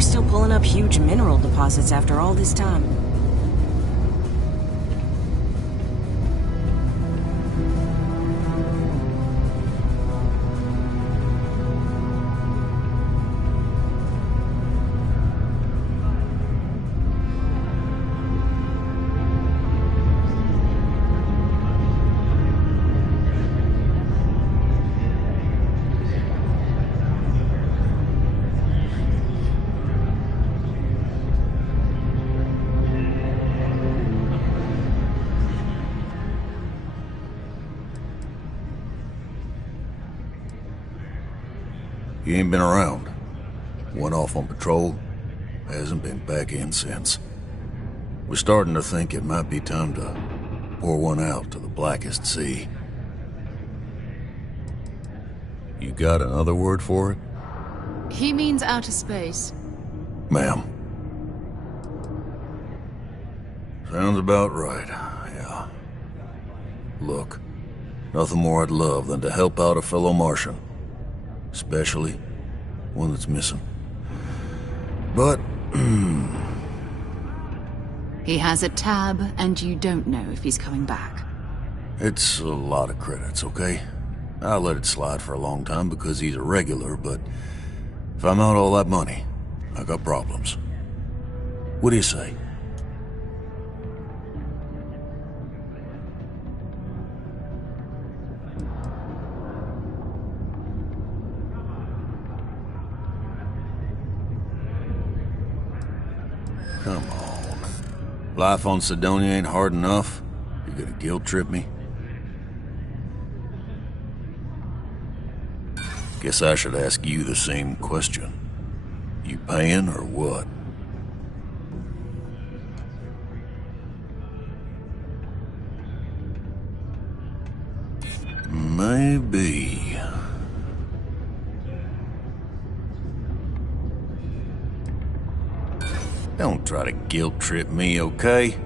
we're still pulling up huge mineral deposits after all this time. He ain't been around. Went off on patrol. Hasn't been back in since. We're starting to think it might be time to pour one out to the blackest sea. You got another word for it? He means outer space. Ma'am. Sounds about right, yeah. Look, nothing more I'd love than to help out a fellow Martian. Especially one that's missing. But, He has a tab, and you don't know if he's coming back. it's a lot of credits, okay? I let it slide for a long time because he's a regular, but if I'm out all that money, I got problems. What do you say? Come on. Life on Sidonia ain't hard enough. You gonna guilt trip me? Guess I should ask you the same question. You paying or what? Maybe. Don't try to guilt trip me, okay?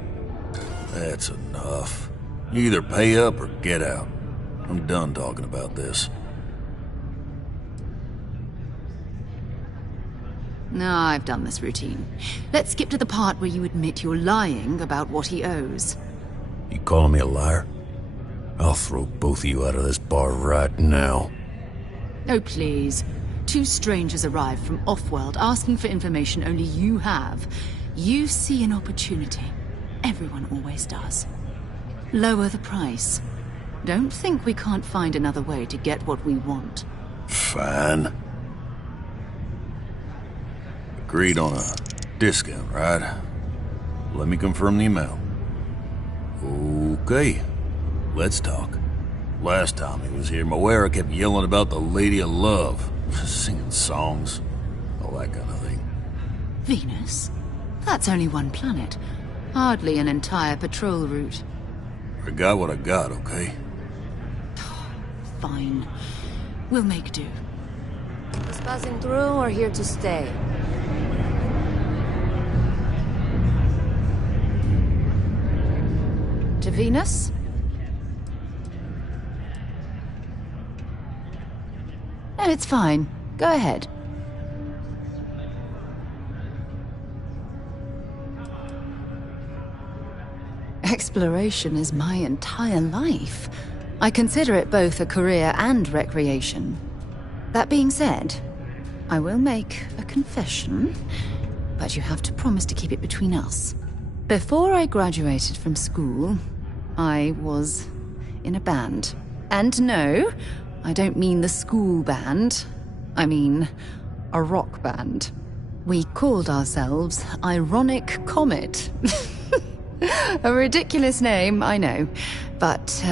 That's enough. You either pay up or get out. I'm done talking about this. No, I've done this routine. Let's skip to the part where you admit you're lying about what he owes. You calling me a liar? I'll throw both of you out of this bar right now. Oh, please. Two strangers arrive from off-world asking for information only you have. You see an opportunity. Everyone always does. Lower the price. Don't think we can't find another way to get what we want. Fine. Agreed on a discount, right? Let me confirm the amount. Okay, let's talk. Last time he was here, Moira kept yelling about the Lady of Love, singing songs, all that kind of thing. Venus? That's only one planet. Hardly an entire patrol route. I got what I got, okay? Fine. We'll make do. Just passing through or here to stay? To Venus? No, it's fine. Go ahead. Exploration is my entire life. I consider it both a career and recreation. That being said, I will make a confession, but you have to promise to keep it between us. Before I graduated from school, I was in a band. And no, I don't mean the school band. I mean a rock band. We called ourselves Ironic Comet. A ridiculous name, I know. But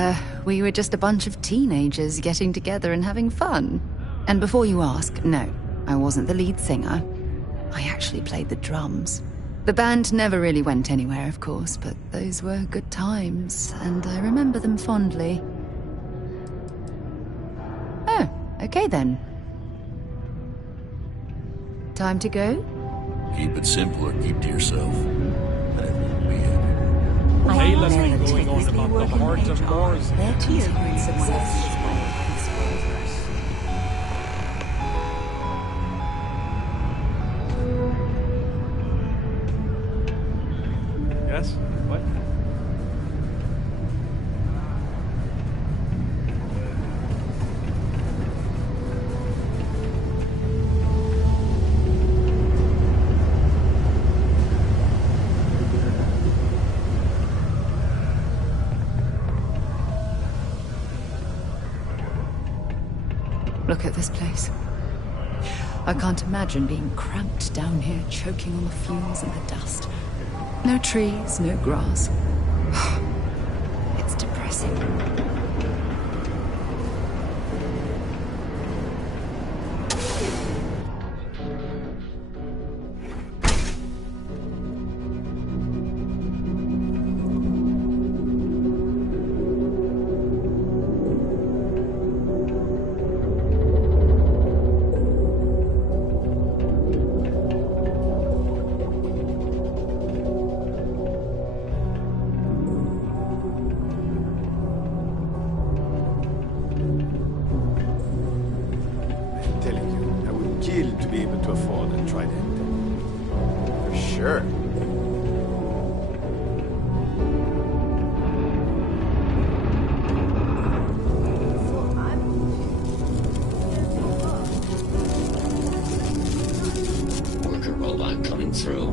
we were just a bunch of teenagers getting together and having fun. And before you ask, no, I wasn't the lead singer. I actually played the drums. The band never really went anywhere, of course, but those were good times, and I remember them fondly. Oh, okay then. Time to go? Keep it simple or keep to yourself. That won't be it. Layla's been going on about the heart of Mars. There too is great success. Look at this place. I can't imagine being cramped down here, choking on the fumes and the dust. No trees, no grass. It's depressing. To be able to afford a trident. For sure. Worker robot coming through.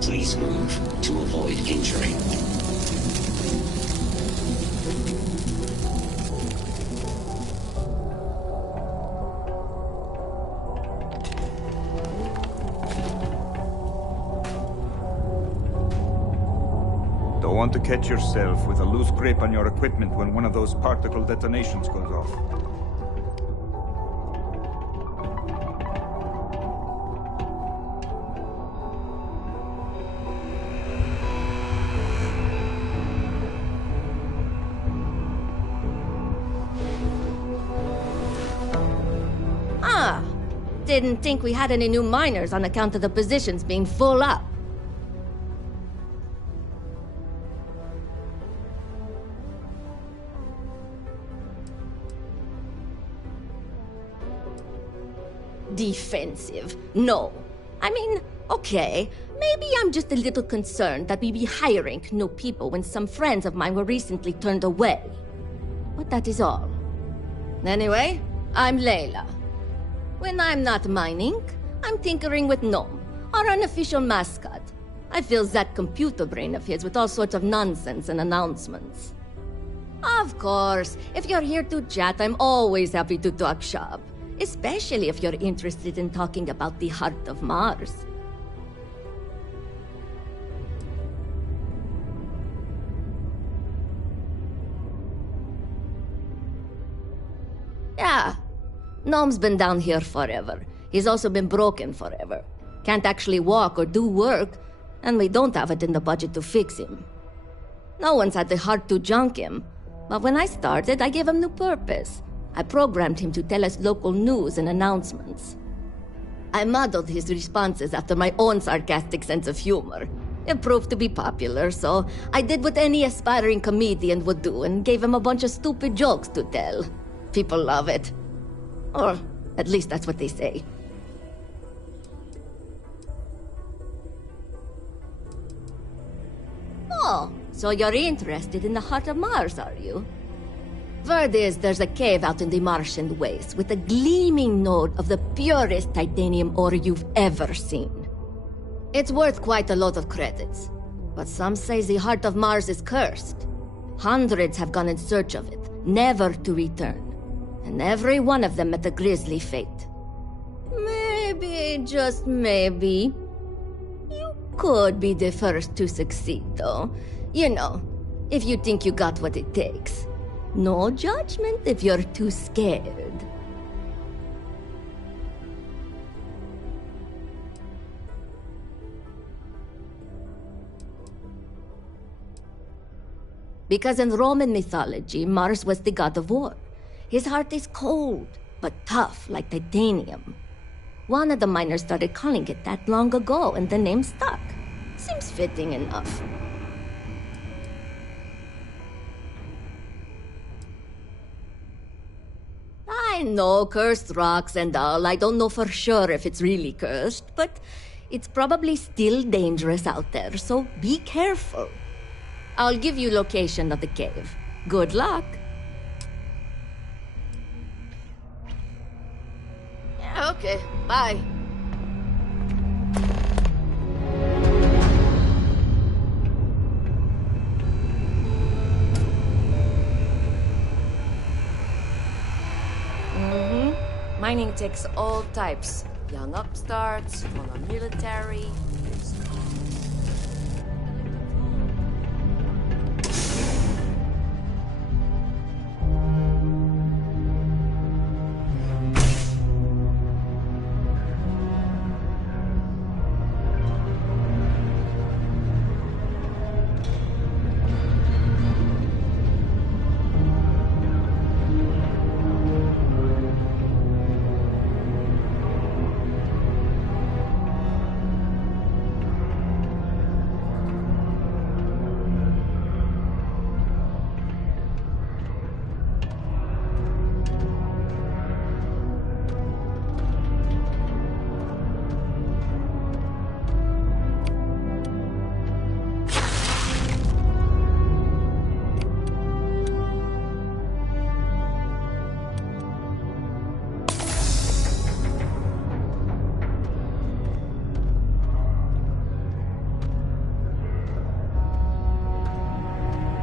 Please move to avoid injury. Don't want to catch yourself with a loose grip on your equipment when one of those particle detonations goes off. Ah, didn't think we had any new miners on account of the positions being full up. Defensive. No. I mean, okay, maybe I'm just a little concerned that we be hiring new people when some friends of mine were recently turned away. But that is all. Anyway, I'm Layla. When I'm not mining, I'm tinkering with Gnome, our unofficial mascot. I fill that computer brain of his with all sorts of nonsense and announcements. Of course, if you're here to chat, I'm always happy to talk shop. Especially if you're interested in talking about the heart of Mars. Yeah. Gnome's been down here forever. He's also been broken forever. Can't actually walk or do work, and we don't have it in the budget to fix him. No one's had the heart to junk him, but when I started, I gave him new purpose. I programmed him to tell us local news and announcements. I modeled his responses after my own sarcastic sense of humor. It proved to be popular, so I did what any aspiring comedian would do and gave him a bunch of stupid jokes to tell. People love it. Or at least that's what they say. Oh, so you're interested in the heart of Mars, are you? Word is there's a cave out in the Martian waste with a gleaming node of the purest titanium ore you've ever seen. It's worth quite a lot of credits, but some say the heart of Mars is cursed. Hundreds have gone in search of it, never to return, and every one of them met a grisly fate. Maybe, just maybe, you could be the first to succeed, though. You know, if you think you got what it takes. No judgment if you're too scared. Because in Roman mythology, Mars was the god of war. His heart is cold, but tough like titanium. One of the miners started calling it that long ago, and the name stuck. Seems fitting enough. I know, cursed rocks and all. I don't know for sure if it's really cursed, but it's probably still dangerous out there, so be careful. I'll give you location of the cave. Good luck. Yeah, okay. Bye. Mining takes all types. Young upstarts, former military.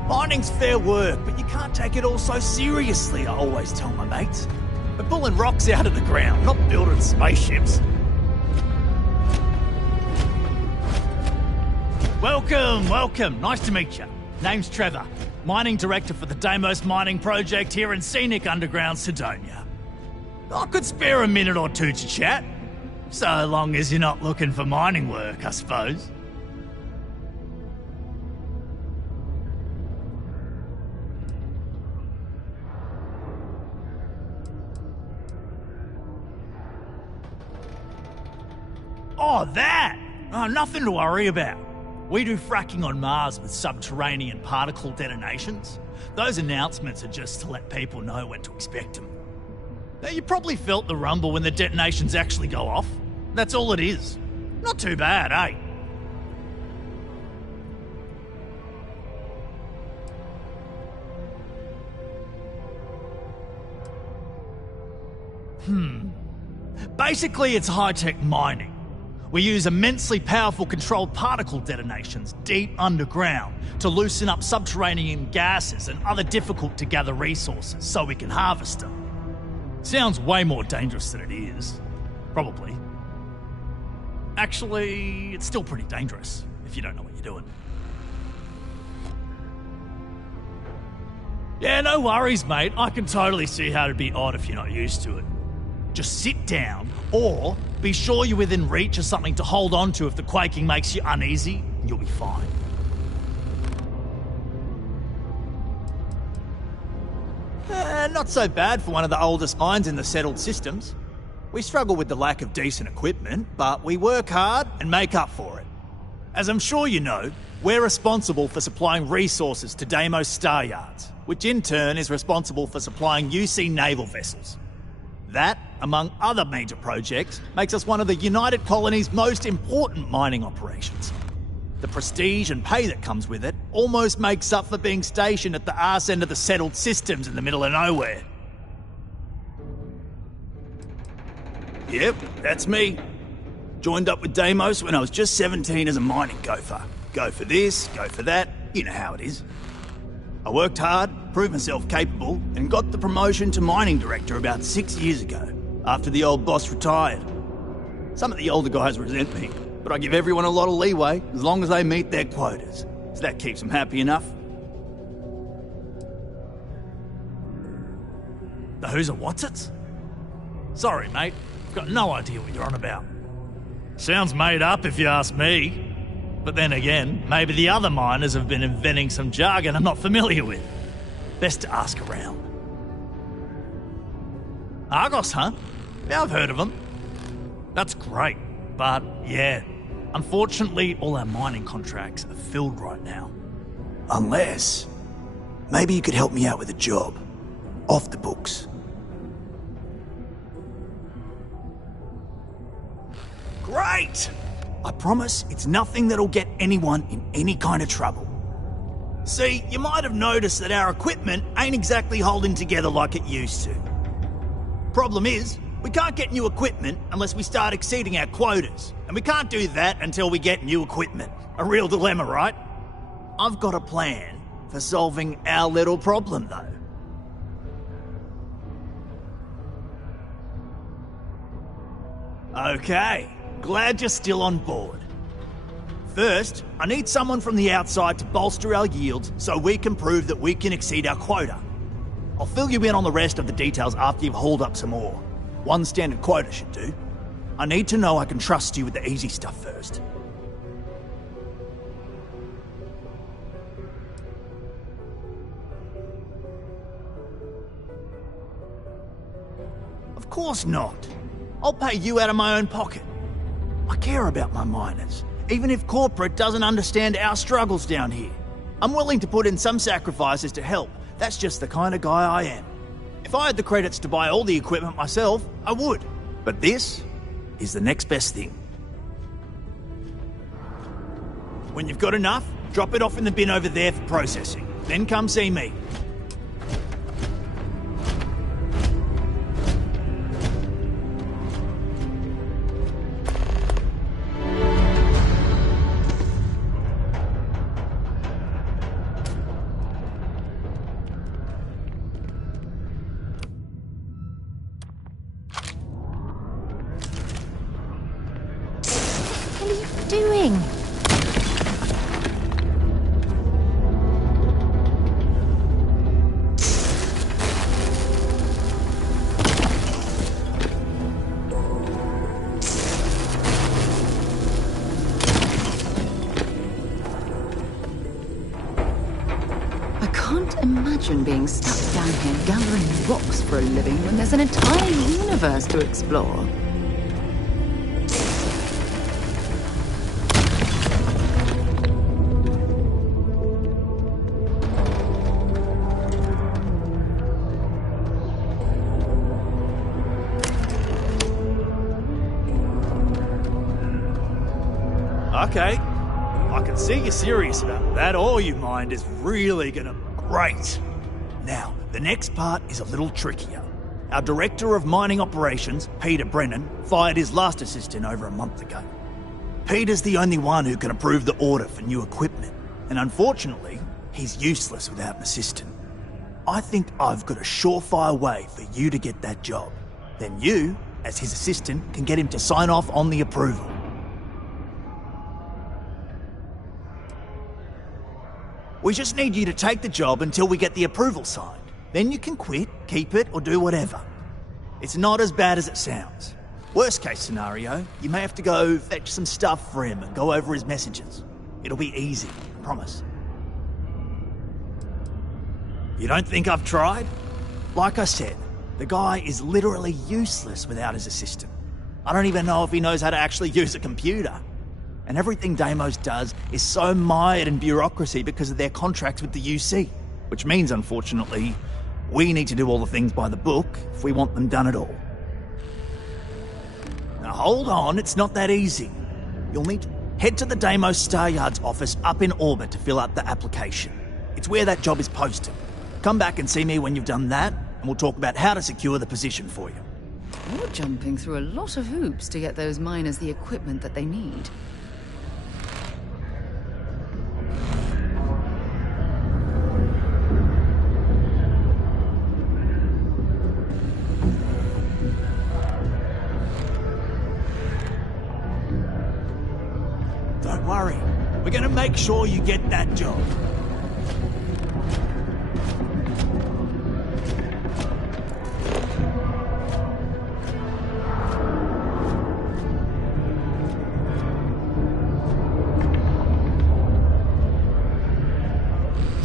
Mining's fair work, but you can't take it all so seriously, I always tell my mates. We're pulling rocks out of the ground, not building spaceships. Welcome. Nice to meet you. Name's Trevor, mining director for the Deimos mining project here in scenic underground Sidonia. I could spare a minute or two to chat, so long as you're not looking for mining work, I suppose. Oh, that! Oh, nothing to worry about. We do fracking on Mars with subterranean particle detonations. Those announcements are just to let people know when to expect them. Now, you probably felt the rumble when the detonations actually go off. That's all it is. Not too bad, eh? Basically, it's high-tech mining. We use immensely powerful controlled particle detonations deep underground to loosen up subterranean gases and other difficult-to-gather resources so we can harvest them. Sounds way more dangerous than it is. Probably. Actually, it's still pretty dangerous if you don't know what you're doing. Yeah, no worries, mate. I can totally see how it'd be odd if you're not used to it. Just sit down, or be sure you're within reach of something to hold on to if the quaking makes you uneasy, and you'll be fine. Not so bad for one of the oldest mines in the settled systems. We struggle with the lack of decent equipment, but we work hard and make up for it. As I'm sure you know, we're responsible for supplying resources to Deimos Star Yards, which in turn is responsible for supplying UC naval vessels. That, among other major projects, makes us one of the United Colony's most important mining operations. The prestige and pay that comes with it almost makes up for being stationed at the arse end of the settled systems in the middle of nowhere. Yep, that's me. Joined up with Deimos when I was just 17 as a mining gopher. Go for this, go for that, you know how it is. I worked hard, proved myself capable, and got the promotion to mining director about 6 years ago, after the old boss retired. Some of the older guys resent me, but I give everyone a lot of leeway as long as they meet their quotas, so that keeps them happy enough. The who's a what's-its? Sorry, mate. I've got no idea what you're on about. Sounds made up if you ask me. But then again, maybe the other miners have been inventing some jargon I'm not familiar with. Best to ask around. Argos, huh? Yeah, I've heard of them. That's great, but yeah, unfortunately all our mining contracts are filled right now. Unless, maybe you could help me out with a job. Off the books. Great! I promise it's nothing that'll get anyone in any kind of trouble. See, you might have noticed that our equipment ain't exactly holding together like it used to. Problem is, we can't get new equipment unless we start exceeding our quotas, and we can't do that until we get new equipment. A real dilemma, right? I've got a plan for solving our little problem, though. Okay, glad you're still on board. First, I need someone from the outside to bolster our yields so we can prove that we can exceed our quota. I'll fill you in on the rest of the details after you've hauled up some ore. One standard quota should do. I need to know I can trust you with the easy stuff first. Of course not. I'll pay you out of my own pocket. I care about my miners, even if corporate doesn't understand our struggles down here. I'm willing to put in some sacrifices to help. That's just the kind of guy I am. If I had the credits to buy all the equipment myself, I would. But this is the next best thing. When you've got enough, drop it off in the bin over there for processing. Then come see me. What are you doing? I can't imagine being stuck down here gathering rocks for a living when there's an entire universe to explore. Okay, I can see you're serious about that. All you mind is really gonna... Great. Now, the next part is a little trickier. Our Director of Mining Operations, Peter Brennan, fired his last assistant over a month ago. Peter's the only one who can approve the order for new equipment, and unfortunately, he's useless without an assistant. I think I've got a surefire way for you to get that job. Then you, as his assistant, can get him to sign off on the approval. We just need you to take the job until we get the approval signed. Then you can quit, keep it, or do whatever. It's not as bad as it sounds. Worst case scenario, you may have to go fetch some stuff for him and go over his messages. It'll be easy, I promise. You don't think I've tried? Like I said, the guy is literally useless without his assistant. I don't even know if he knows how to actually use a computer. And everything Deimos does is so mired in bureaucracy because of their contracts with the UC. Which means, unfortunately, we need to do all the things by the book if we want them done at all. Now hold on, it's not that easy. You'll need to head to the Deimos Star Yard's office up in orbit to fill out the application. It's where that job is posted. Come back and see me when you've done that, and we'll talk about how to secure the position for you. You're jumping through a lot of hoops to get those miners the equipment that they need. Don't worry, we're gonna make sure you get that job.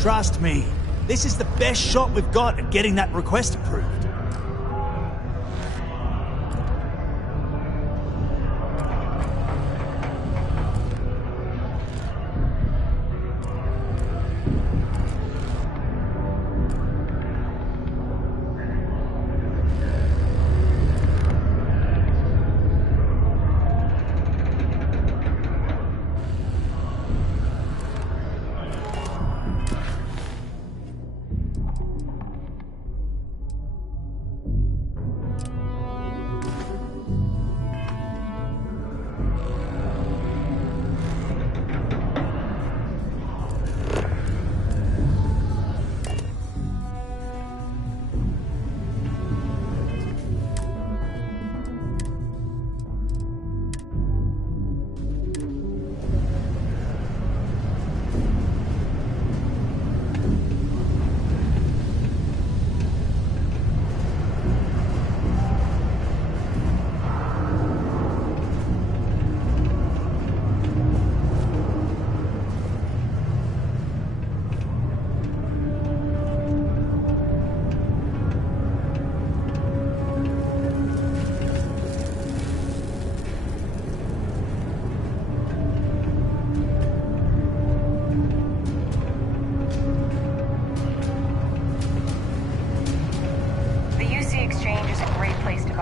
Trust me, this is the best shot we've got at getting that request approved.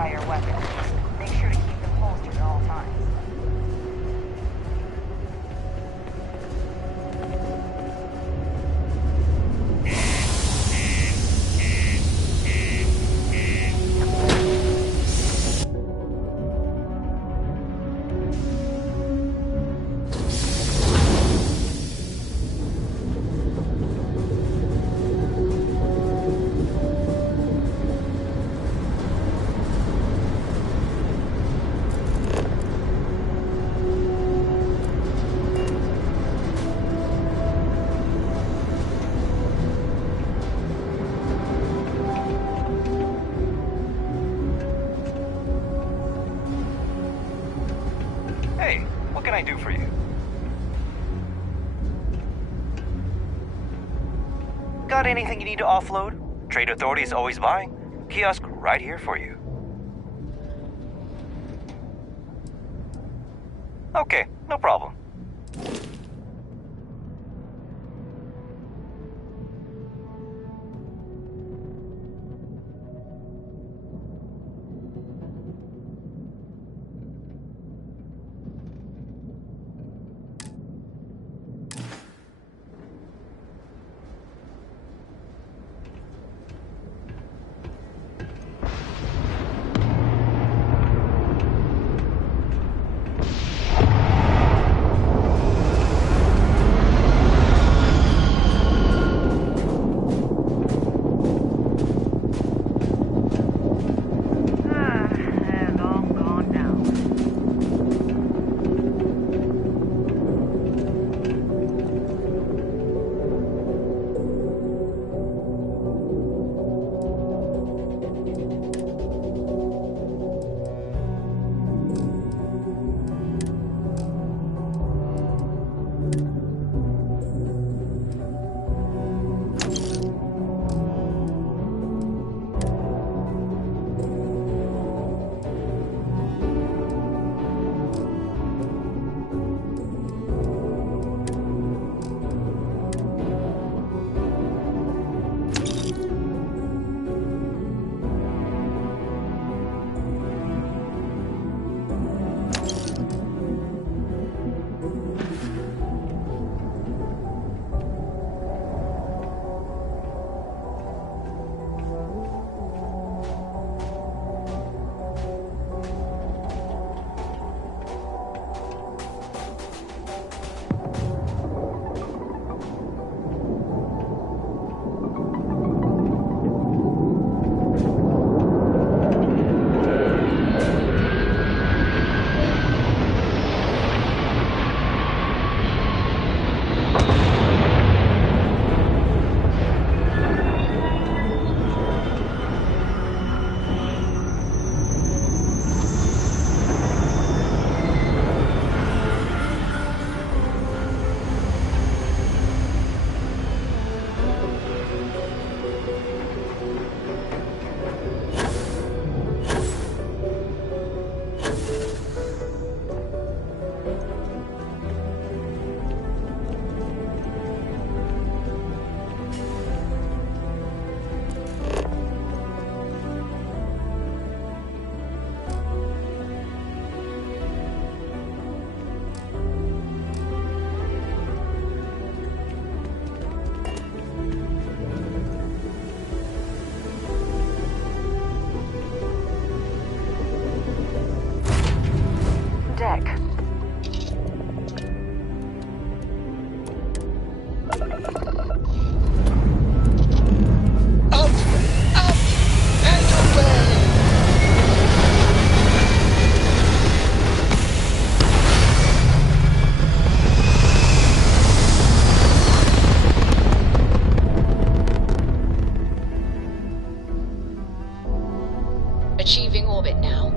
by your weapons. Make sure to keep them holstered at all times. Hey, what can I do for you? Got anything you need to offload? Trade Authority is always buying. Kiosk right here for you. Okay, no problem. Deck. Achieving orbit now.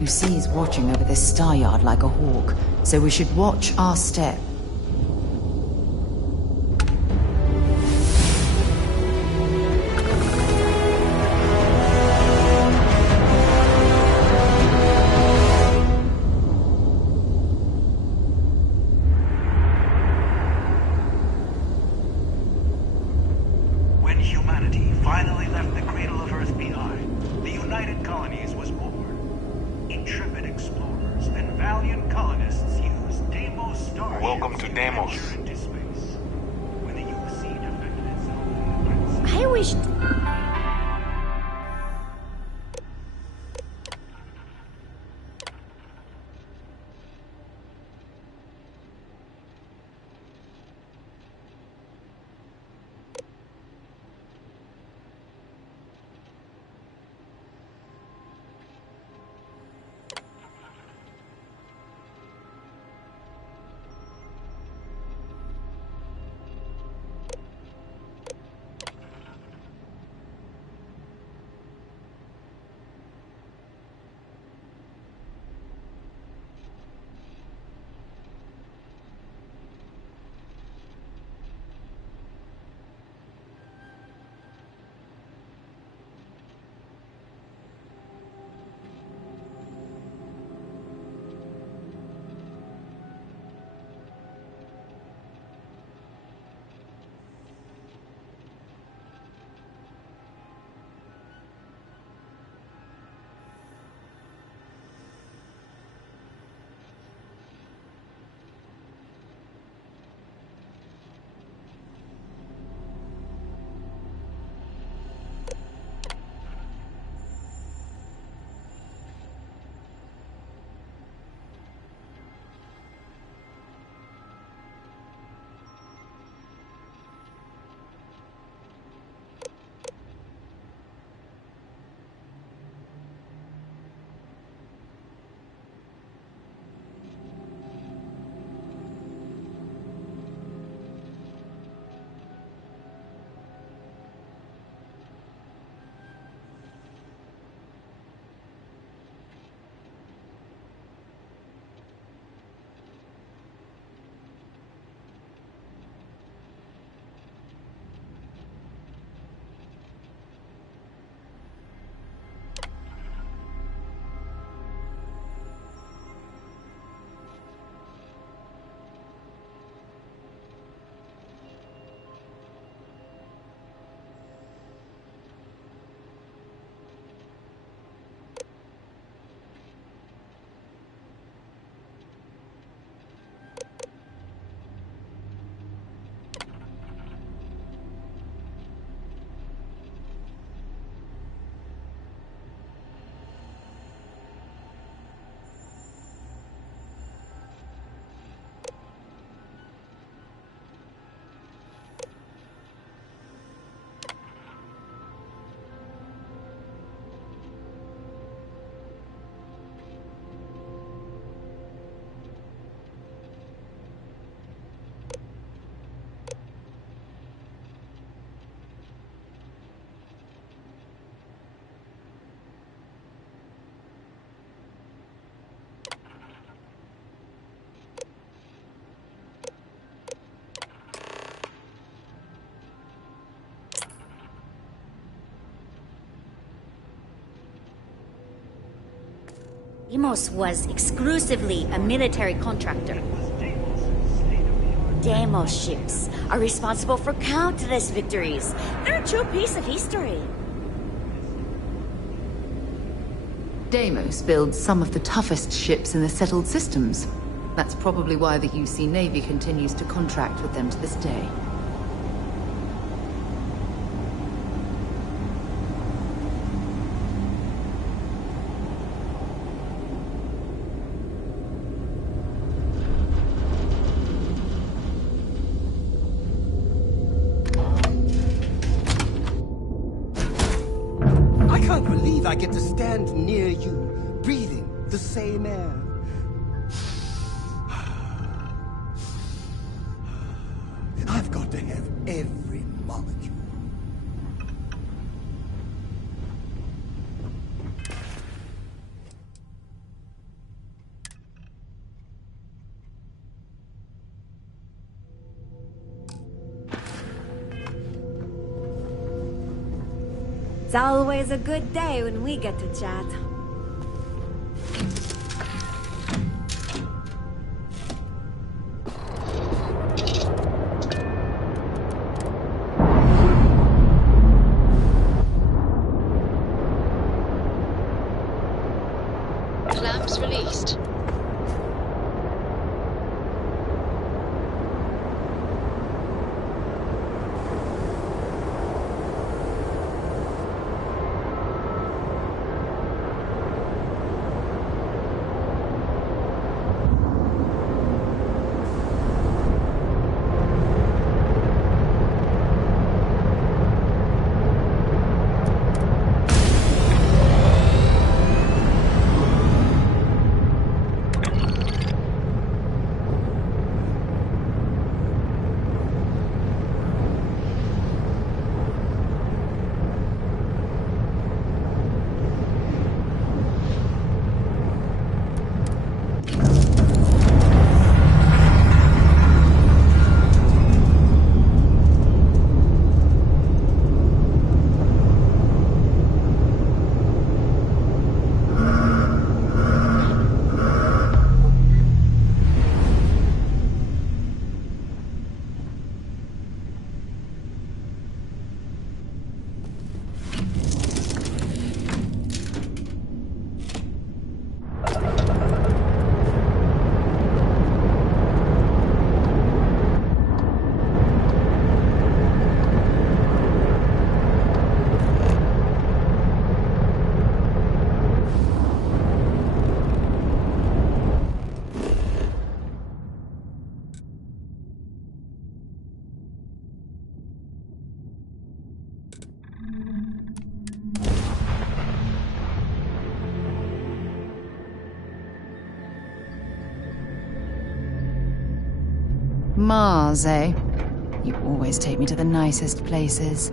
You see he's watching over this star yard like a hawk, so we should watch our step. When humanity finally left the cradle of Earth behind, the United Colonies was born. Intrepid explorers and valiant colonists used Deimos starships. Welcome to Deimos. Into space. When the UC defended itself. I wish... Deimos was exclusively a military contractor. Deimos ships are responsible for countless victories. They're a true piece of history. Deimos builds some of the toughest ships in the settled systems. That's probably why the UC Navy continues to contract with them to this day. I can't believe I get to stand near you, breathing the same air. I've got to have every molecule. It's always a good day when we get to chat. Lamps released. Mars, eh? You always take me to the nicest places.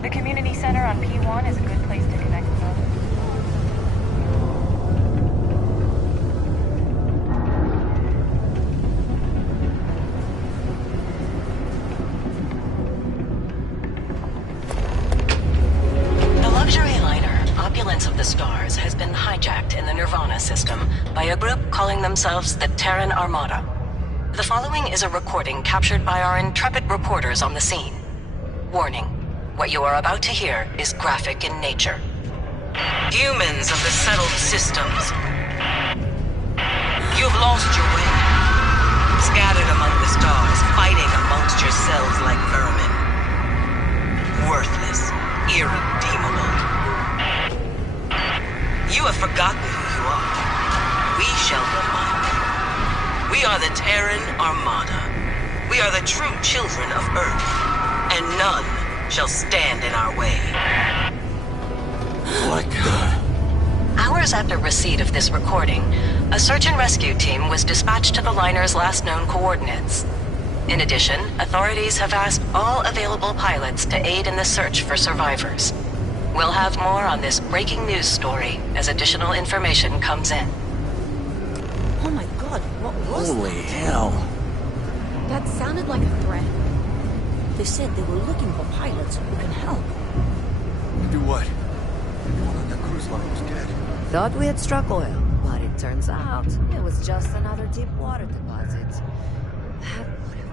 The community center on P1 is a good place to connect with others. The luxury liner, Opulence of the Stars, has been hijacked in the Nirvana system by a group calling themselves the Terran Armada. The following is a recording captured by our intrepid reporters on the scene. Warning. What you are about to hear is graphic in nature. Humans of the settled systems. You've lost your way. Scattered among the stars, fighting amongst yourselves like vermin. Worthless, irredeemable. You have forgotten who you are. We shall remind you. We are the Terran Armada. We are the true children of Earth, and none shall stand in our way. My God. Hours after receipt of this recording, a search and rescue team was dispatched to the liner's last known coordinates. In addition, authorities have asked all available pilots to aid in the search for survivors. We'll have more on this breaking news story as additional information comes in. Oh my god, what was Holy that? hell. That sounded like a threat. They said they were looking for pilots who can help. Do what? Everyone on the cruise line was dead. Thought we had struck oil, but it turns out it was just another deep water deposit. That would have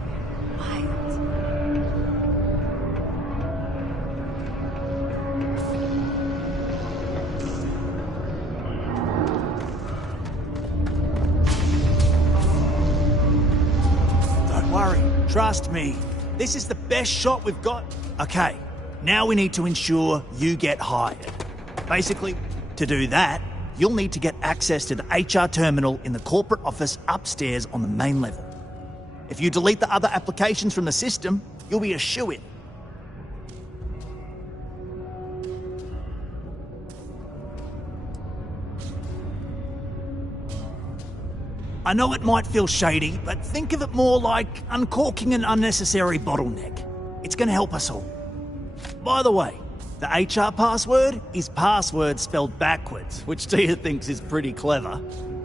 been wild. Don't worry, trust me. This is the best shot we've got. Okay, now we need to ensure you get hired. Basically, to do that, you'll need to get access to the HR terminal in the corporate office upstairs on the main level. If you delete the other applications from the system, you'll be a shoo-in. I know it might feel shady, but think of it more like uncorking an unnecessary bottleneck. It's going to help us all. By the way, the HR password is password spelled backwards, which Tia thinks is pretty clever.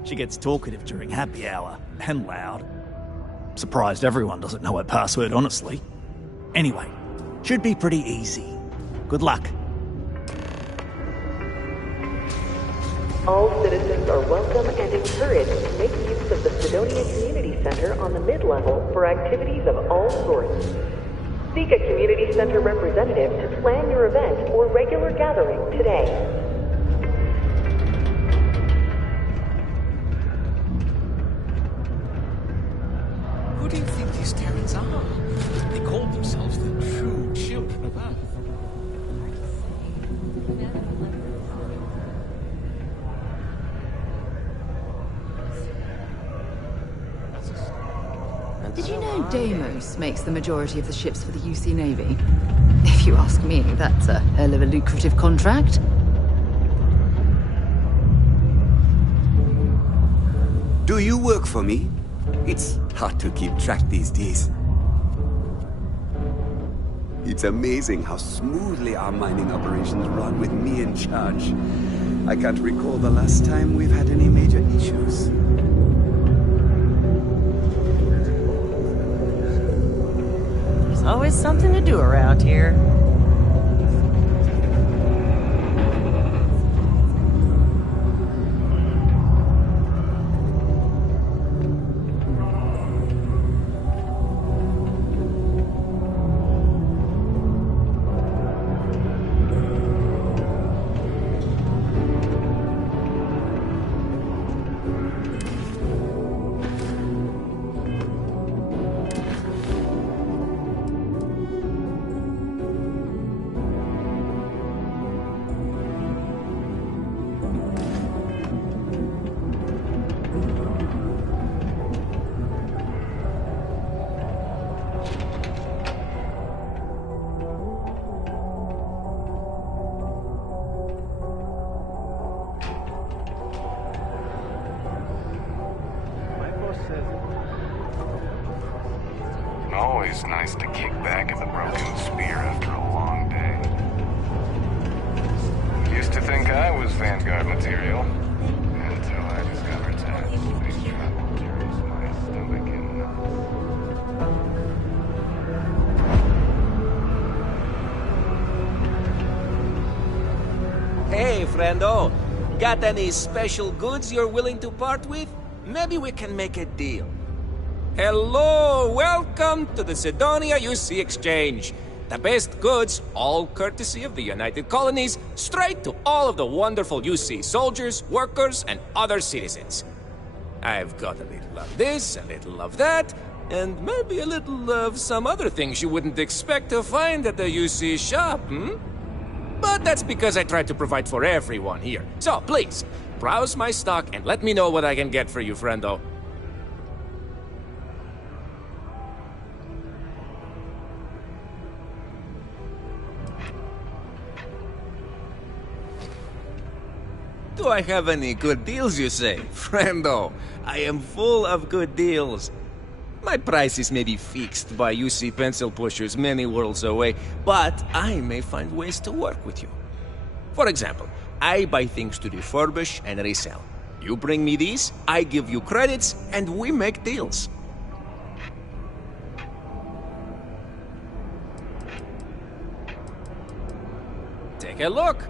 She gets talkative during happy hour, and loud. Surprised everyone doesn't know her password, honestly. Anyway, should be pretty easy. Good luck. All citizens are welcome and encouraged to make use of the Sidonia Community Center on the mid-level for activities of all sorts. Seek a Community Center representative to plan your event or regular gathering today. Who do you think these Terrans are? They call themselves the true children of Earth. Did you know Deimos makes the majority of the ships for the UC Navy? If you ask me, that's a hell of a lucrative contract. Do you work for me? It's hard to keep track these days. It's amazing how smoothly our mining operations run with me in charge. I can't recall the last time we've had any major issues. There's always something to do around here. Always nice to kick back at the broken spear after a long day. Used to think I was Vanguard material, until I discovered that these travel carries my stomach in Hey, friendo. Got any special goods you're willing to part with? Maybe we can make a deal. Hello, welcome to the Sidonia UC Exchange. The best goods, all courtesy of the United Colonies, straight to all of the wonderful UC soldiers, workers, and other citizens. I've got a little of this, a little of that, and maybe a little of some other things you wouldn't expect to find at the UC shop, But that's because I try to provide for everyone here. So, please, browse my stock and let me know what I can get for you, friendo. Do I have any good deals, you say? Friendo, I am full of good deals. My prices may be fixed by UC pencil pushers many worlds away, but I may find ways to work with you. For example, I buy things to refurbish and resell. You bring me these, I give you credits, and we make deals. Take a look.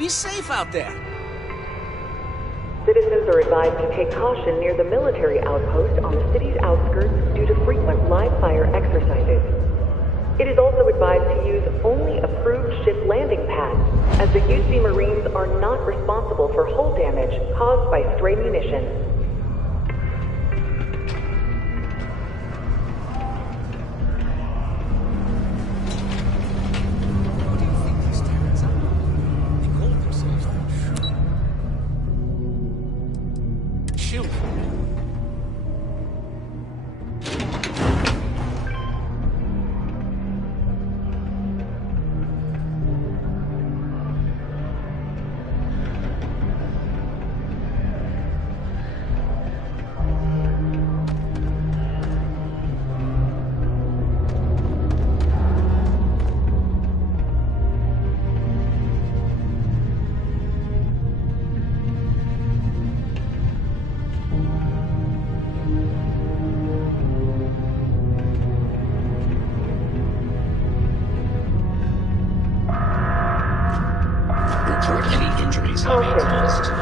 Be safe out there. Citizens are advised to take caution near the military outpost on the city's outskirts due to frequent live-fire exercises. It is also advised to use only approved ship landing pads, as the UC Marines are not responsible for hull damage caused by stray munitions.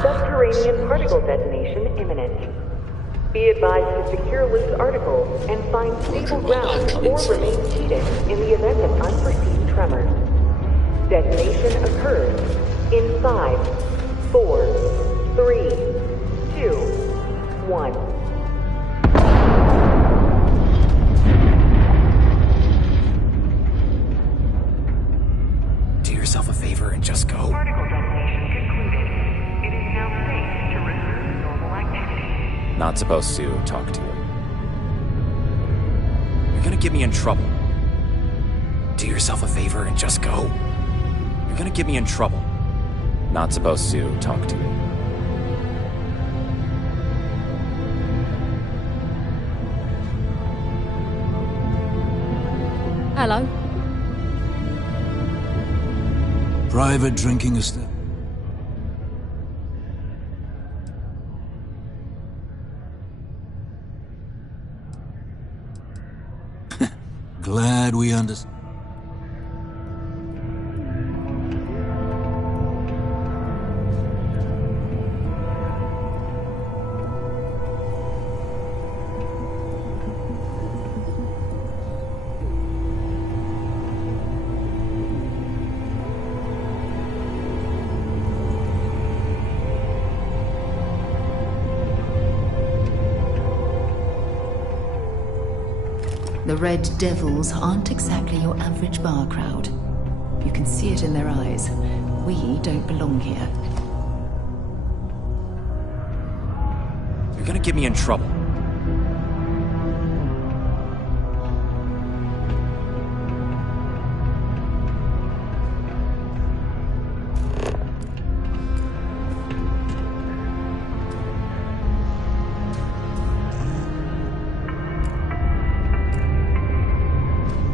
Subterranean particle detonation imminent. Be advised to secure loose articles and find stable ground or remain seated in the event of unforeseen tremors. Detonation occurs in 5, 4, 3, 2, 1. Do yourself a favor and just go. Particle detonation concluded. It is now safe to resume normal activity. Not supposed to talk to you. You're gonna get me in trouble. Do yourself a favor and just go. You're gonna get me in trouble. Not supposed to talk to you. Hello. Private drinking establishment. Glad we understand. The Red Devils aren't exactly your average bar crowd. You can see it in their eyes. We don't belong here. You're gonna get me in trouble.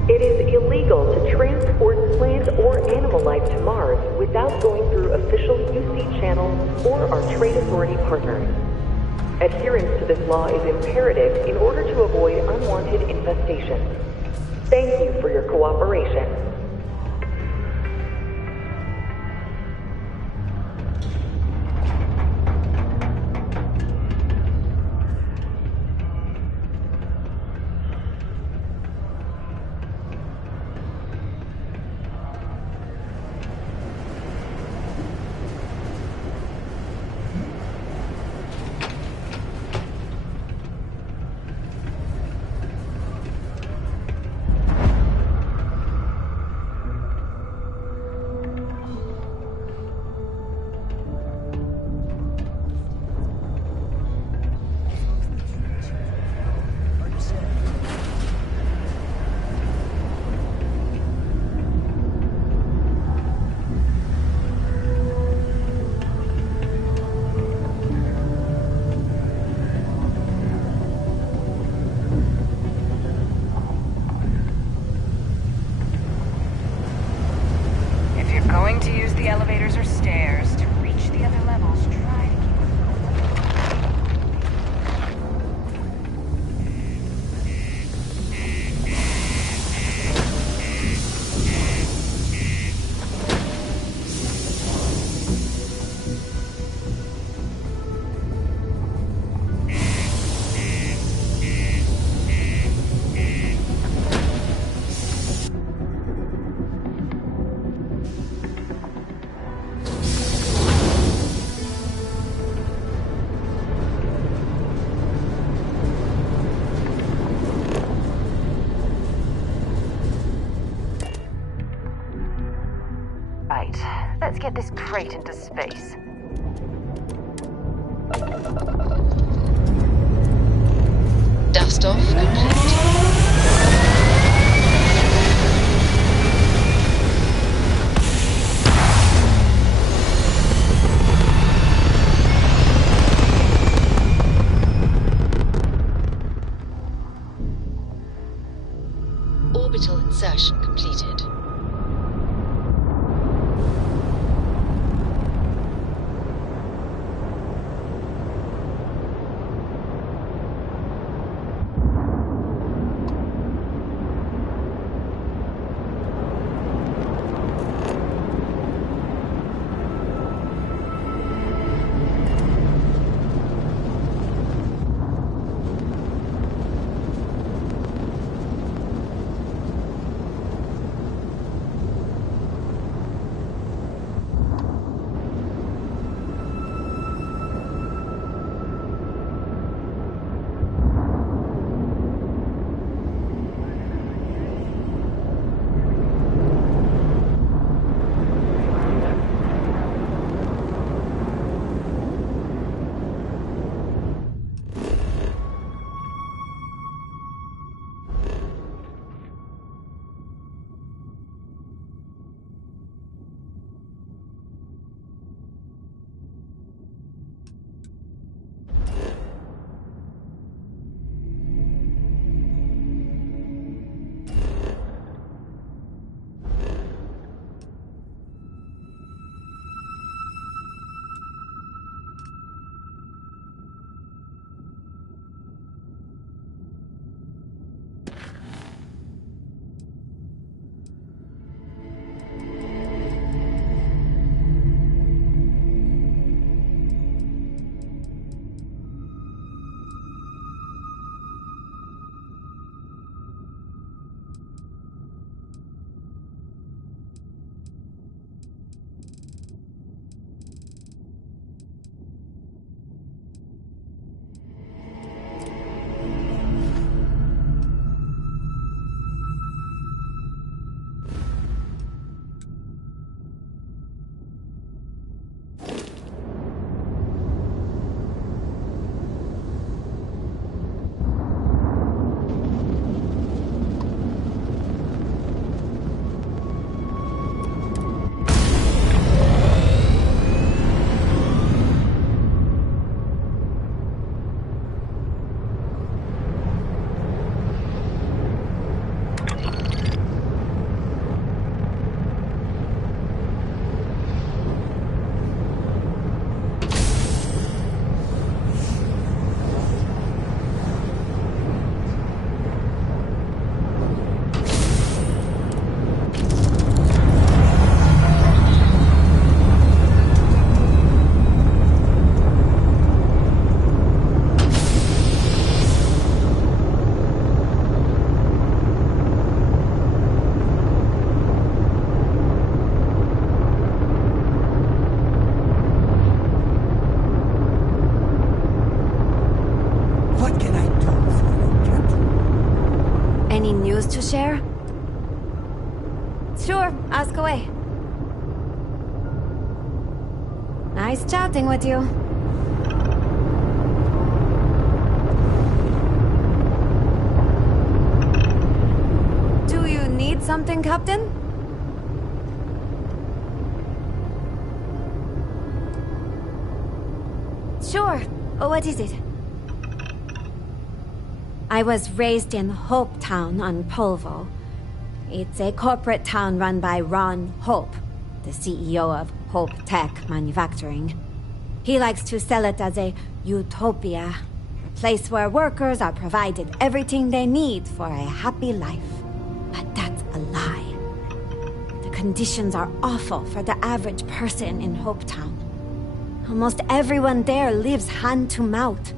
It is illegal to transport plant or animal life to Mars without going through official UC channels or our trade authority partners. Adherence to this law is imperative in order to avoid unwanted infestation. Thank you for your cooperation. Going to use the elevators or stairs to reach the other levels. Try to keep Right, let's get this crate into space. Dust off complete. Orbital insertion completed. To share? Sure, ask away. Nice chatting with you. Do you need something, Captain? Sure. What is it? I was raised in Hope Town on Polvo. It's a corporate town run by Ron Hope, the CEO of Hope Tech Manufacturing. He likes to sell it as a utopia, a place where workers are provided everything they need for a happy life. But that's a lie. The conditions are awful for the average person in Hope Town. Almost everyone there lives hand to mouth.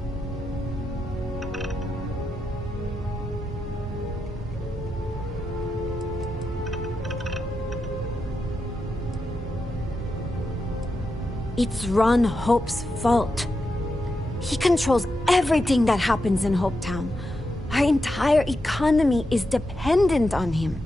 It's Ron Hope's fault. He controls everything that happens in Hope Town. Our entire economy is dependent on him.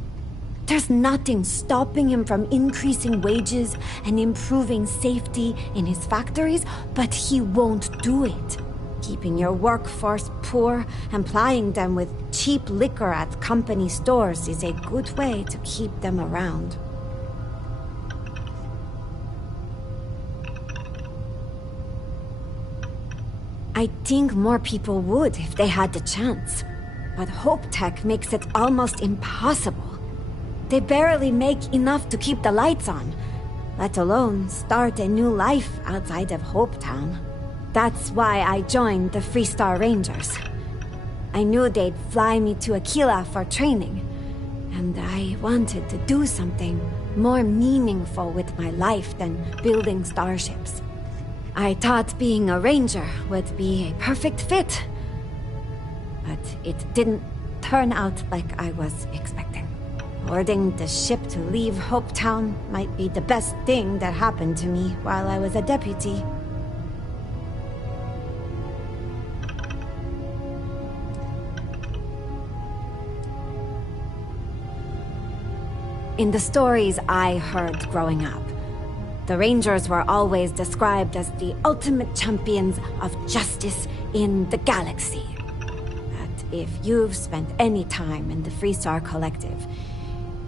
There's nothing stopping him from increasing wages and improving safety in his factories, but he won't do it. Keeping your workforce poor and plying them with cheap liquor at company stores is a good way to keep them around. I think more people would if they had the chance. But Hope Tech makes it almost impossible. They barely make enough to keep the lights on, let alone start a new life outside of Hope Town. That's why I joined the Freestar Rangers. I knew they'd fly me to Aquila for training, and I wanted to do something more meaningful with my life than building starships. I thought being a ranger would be a perfect fit, but it didn't turn out like I was expecting. Boarding the ship to leave Hope Town might be the best thing that happened to me while I was a deputy. In the stories I heard growing up, the Rangers were always described as the ultimate champions of justice in the galaxy. But if you've spent any time in the Freestar Collective,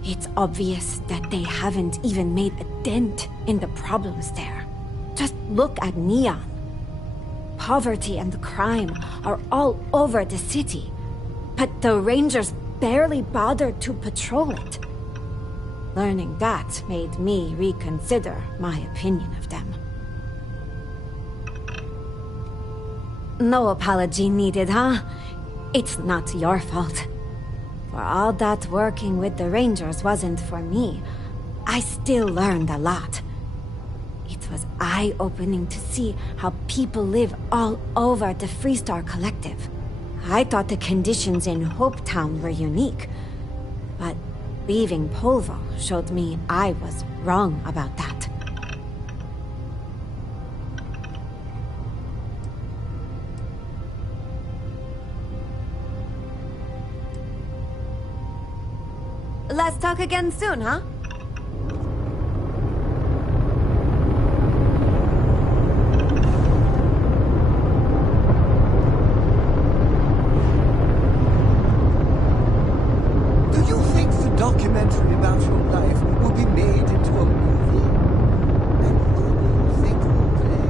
it's obvious that they haven't even made a dent in the problems there. Just look at Neon. Poverty and crime are all over the city, but the Rangers barely bothered to patrol it. Learning that made me reconsider my opinion of them. No apology needed, huh? It's not your fault. For all that working with the Rangers wasn't for me, I still learned a lot. It was eye-opening to see how people live all over the Freestar Collective. I thought the conditions in Hope Town were unique, but leaving Polvo showed me I was wrong about that. Let's talk again soon, huh? Documentary about your life will be made into a movie? And who do you think will play?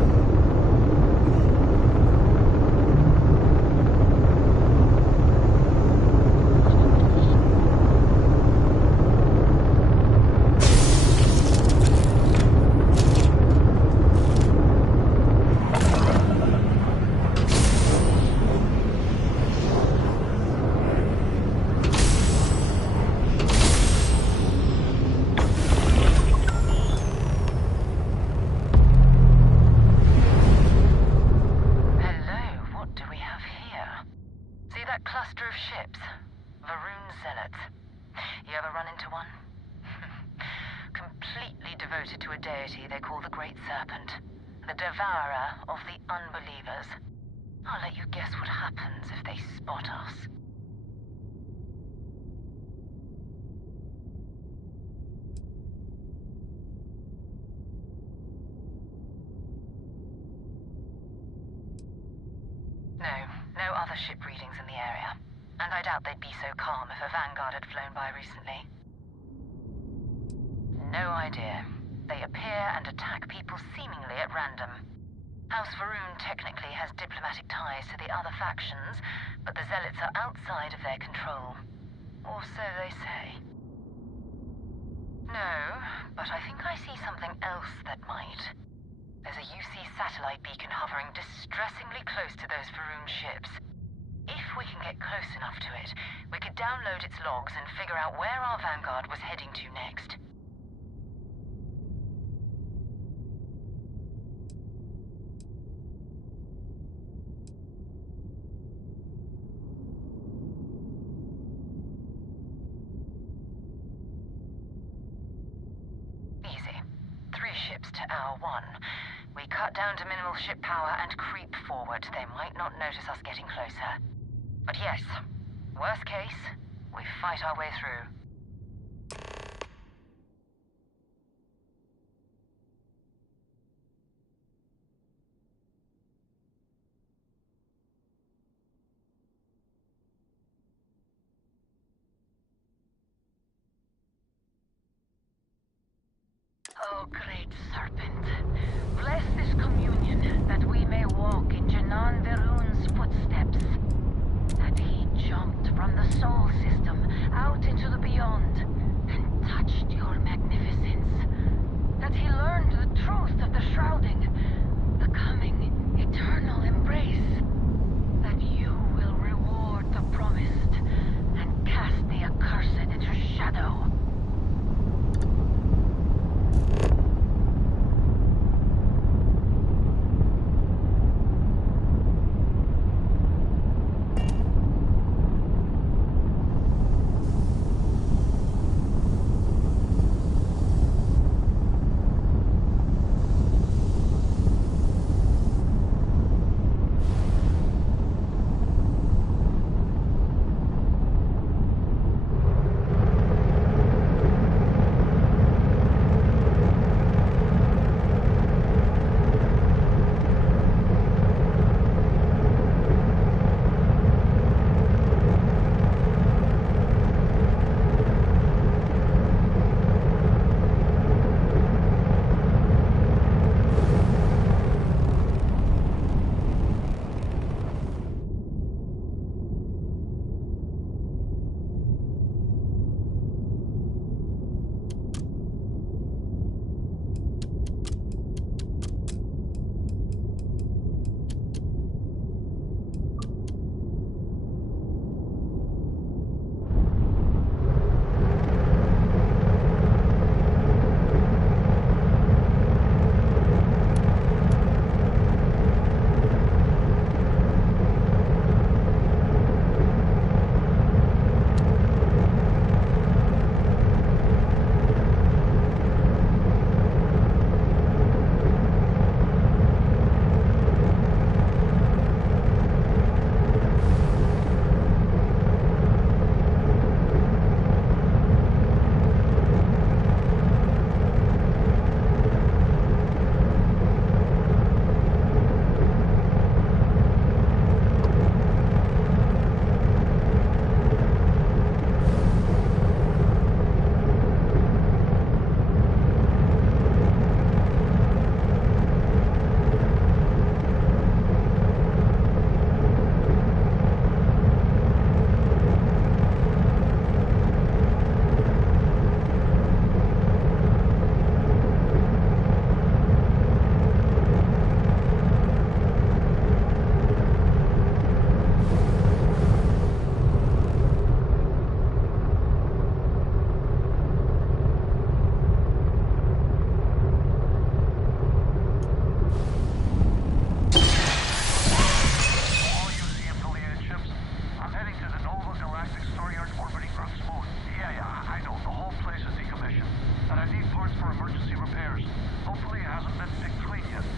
No other ship readings in the area. And I doubt they'd be so calm if a Vanguard had flown by recently. No idea. They appear and attack people seemingly at random. House Varun technically has diplomatic ties to the other factions, but the Zealots are outside of their control. Or so they say. No, but I think I see something else that might. There's a UC satellite beacon hovering distressingly close to those Varun ships. If we can get close enough to it, we could download its logs and figure out where our Vanguard was heading to next. Easy. 3 ships to our 1. We cut down to minimal ship power and creep forward. They might not notice us getting closer. But yes, worst case, we fight our way through. that we may walk in Janan Verun's footsteps. That he jumped from the soul system out into the beyond and touched your magnificence. That he learned the truth of the shrouding, the coming eternal embrace. That you will reward the promised and cast the accursed into shadow.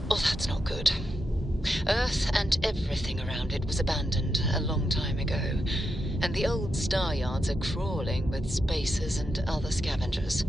Oh, that's not good. Earth and everything around it was abandoned a long time ago, and the old star yards are crawling with spacers and other scavengers.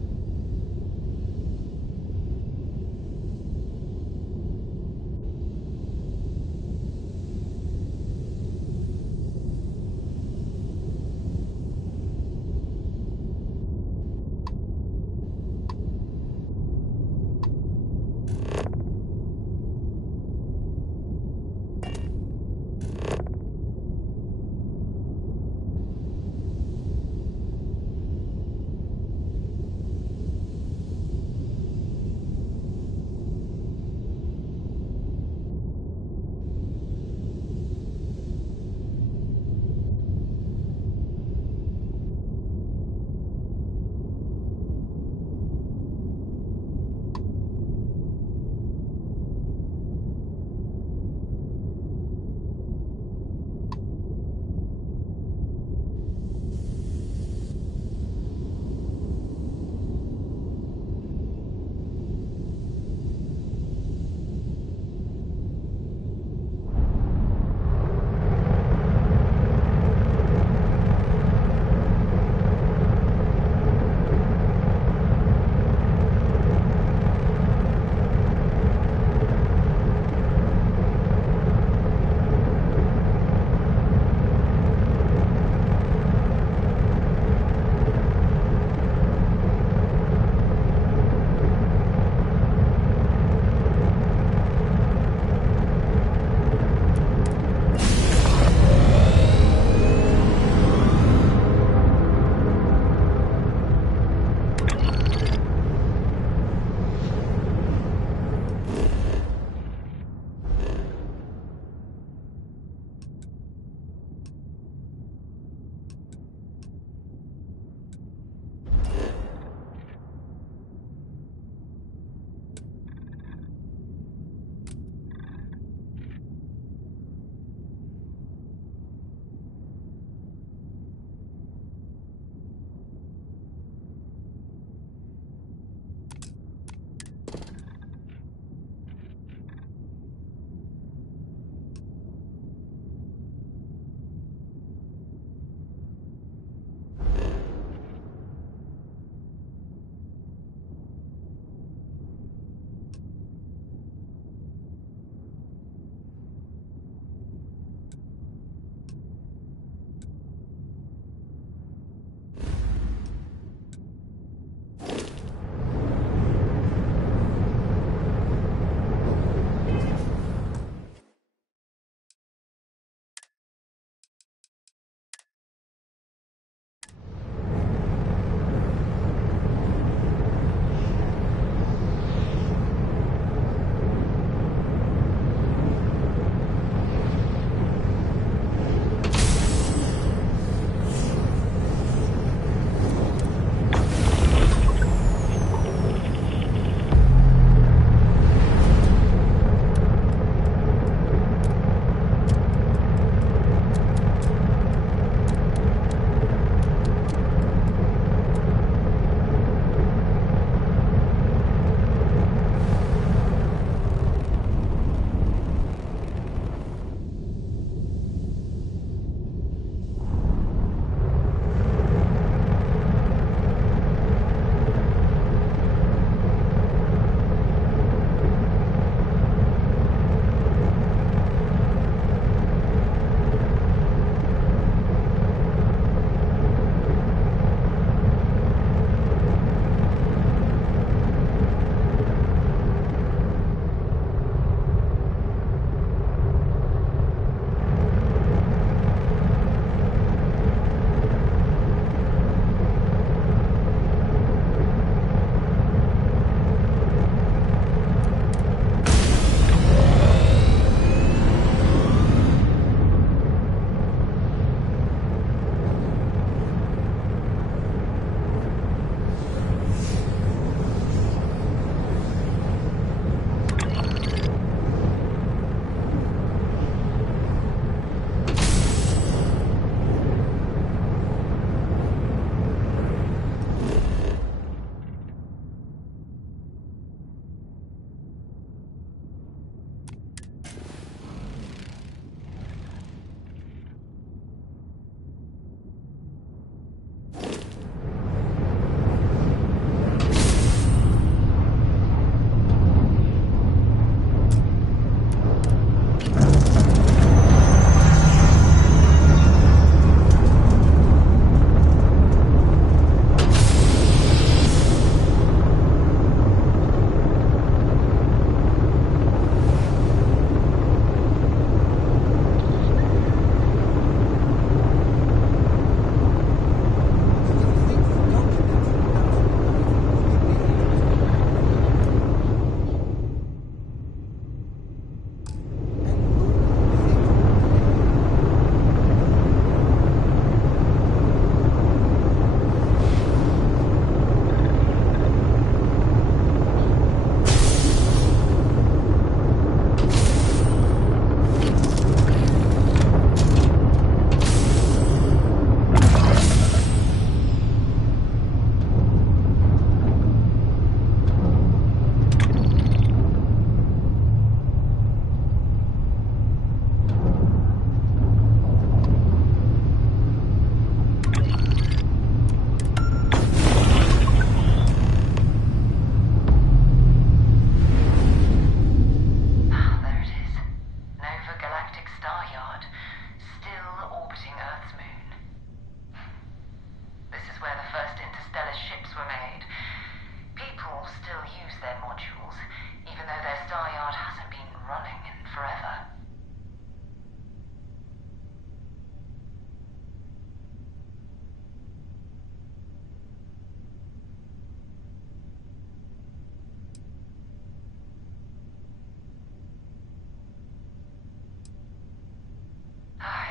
still use their modules, even though their star yard hasn't been running in forever.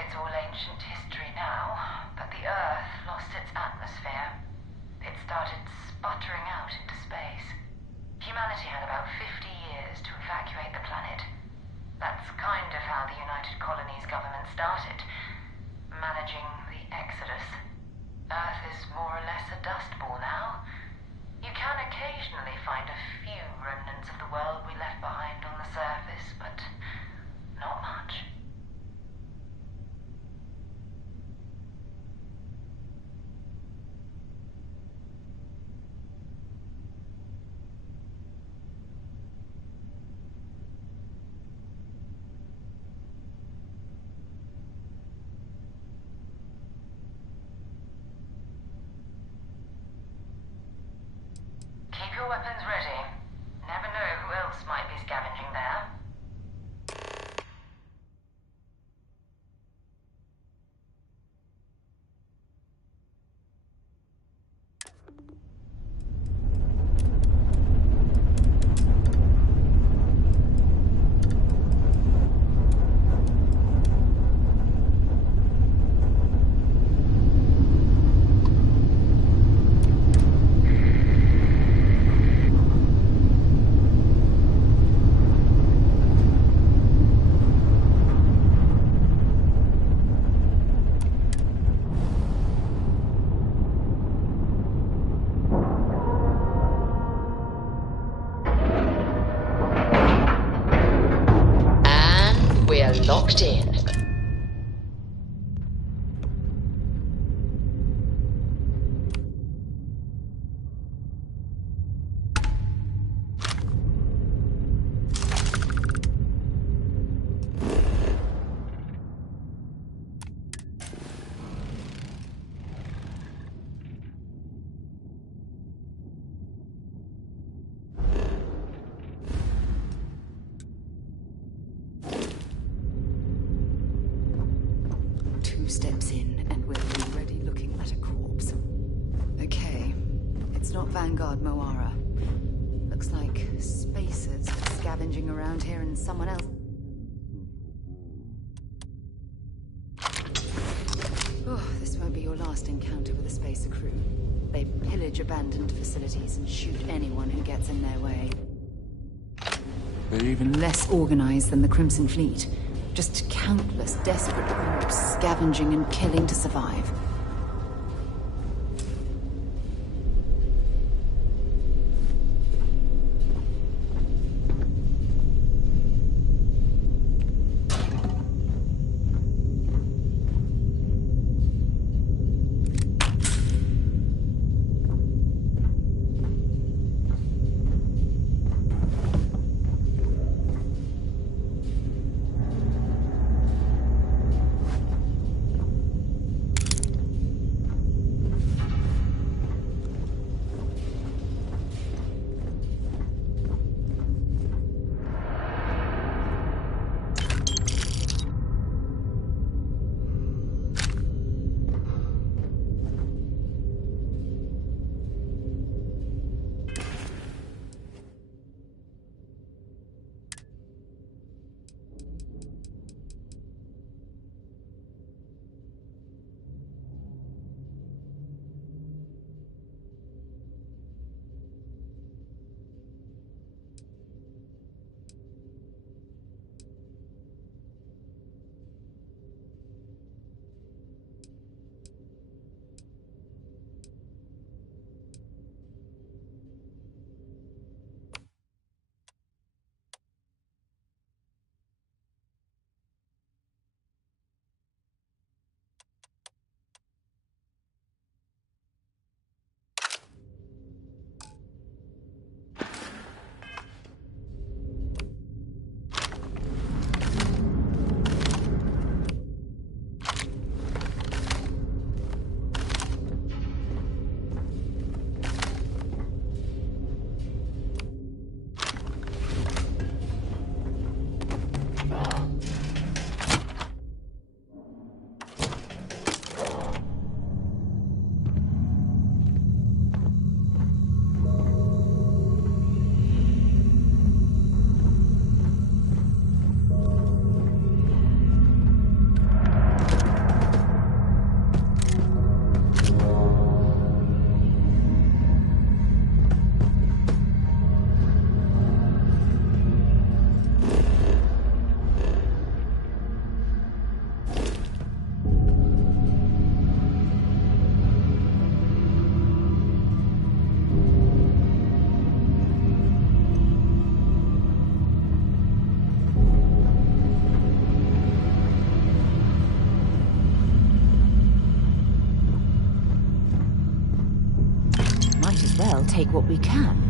It's all ancient history now, but the Earth lost its atmosphere. It started sputtering out into space. Humanity had about 50 years to evacuate the planet. That's kind of how the United Colonies government started, managing the exodus. Earth is more or less a dust ball now. You can occasionally find a few remnants of the world we left behind on the surface, but not much. Keep your weapons ready. Never know who else might be scavenging there. We're locked in. Steps in, and we're already looking at a corpse. Okay, it's not Vanguard Moara. Looks like spacers are scavenging around here and someone else. Oh, this won't be your last encounter with a spacer crew. They pillage abandoned facilities and shoot anyone who gets in their way. They're even less organized than the Crimson Fleet. Just countless desperate groups scavenging and killing to survive. what we can.